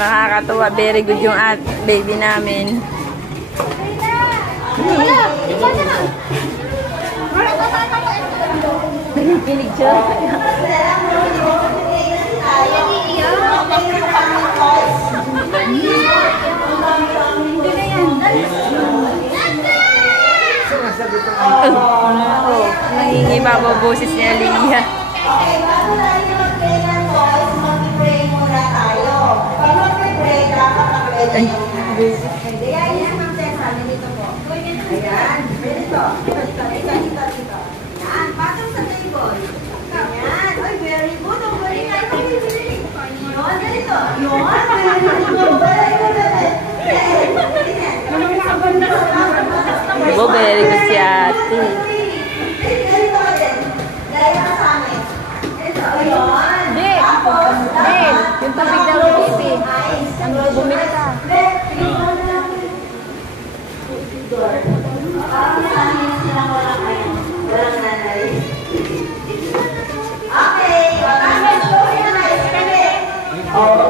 Nakakatuwa. Very good yung baby namin. Kinig siya. Nangingibabaw boses ni Aliyah. Oh, very good si ate. Di, yung tubig daw ni Bibi. Ang bumili ka. Okay.